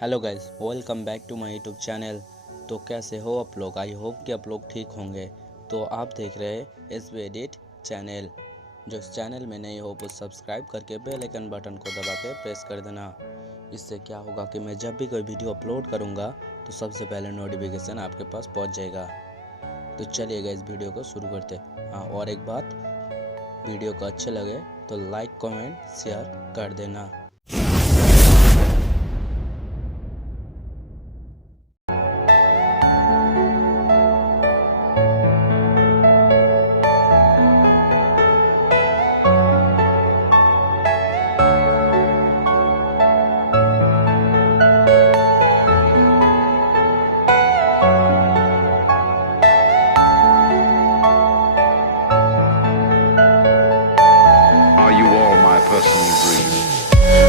Hello guys, welcome back to my YouTube channel. तो कैसे हो आप लोग? आई होप कि आप लोग ठीक होंगे। तो आप देख रहे हैं EDITZ चैनल। जो इस चैनल में नए हो वो सब्सक्राइब करके बेल आइकन बटन को दबा के प्रेस कर देना। इससे क्या होगा कि मैं जब भी कोई वीडियो अपलोड करूँगा तो सबसे पहले नोटिफिकेशन आपके पास पहुँच जाएगा। तो चलिएगा इस वीडियो को शुरू करते। हाँ, और एक बात, वीडियो को अच्छे लगे तो लाइक कमेंट शेयर कर देना। Are you all my personal dreams?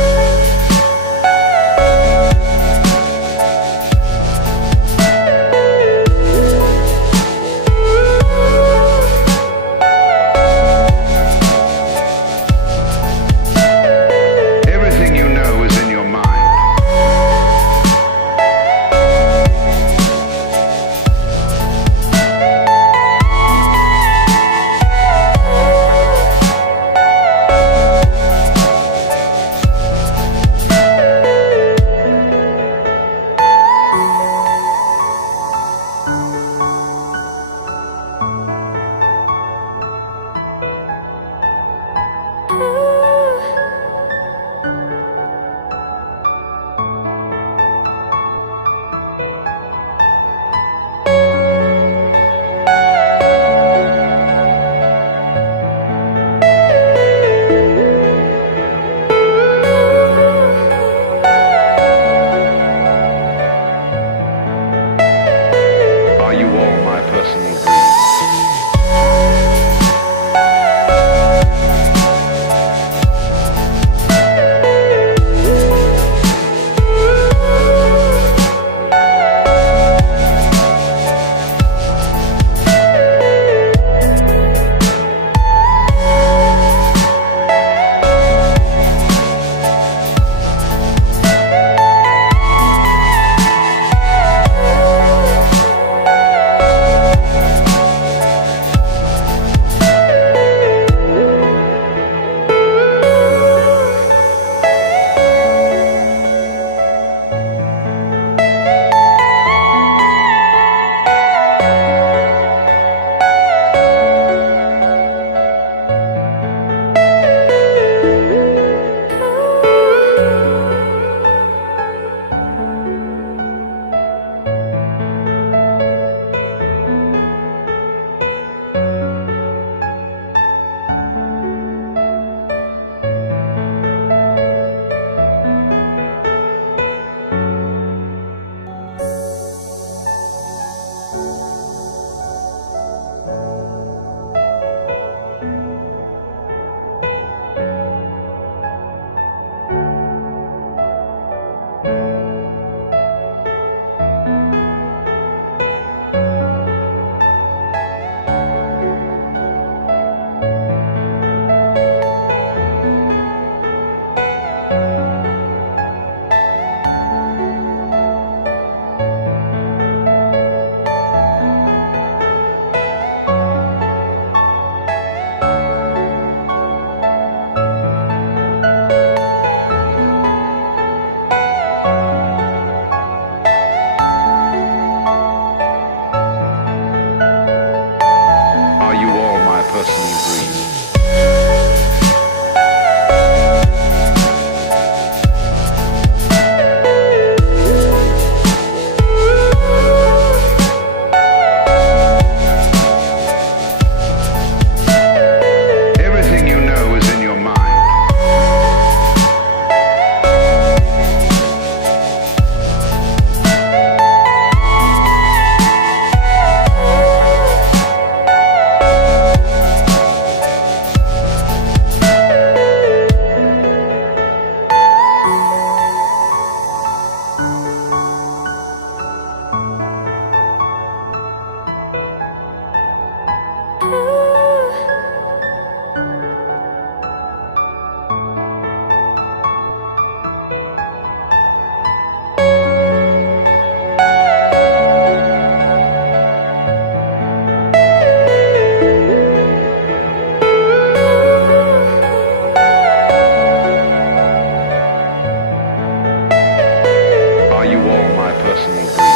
you all my personal greetings.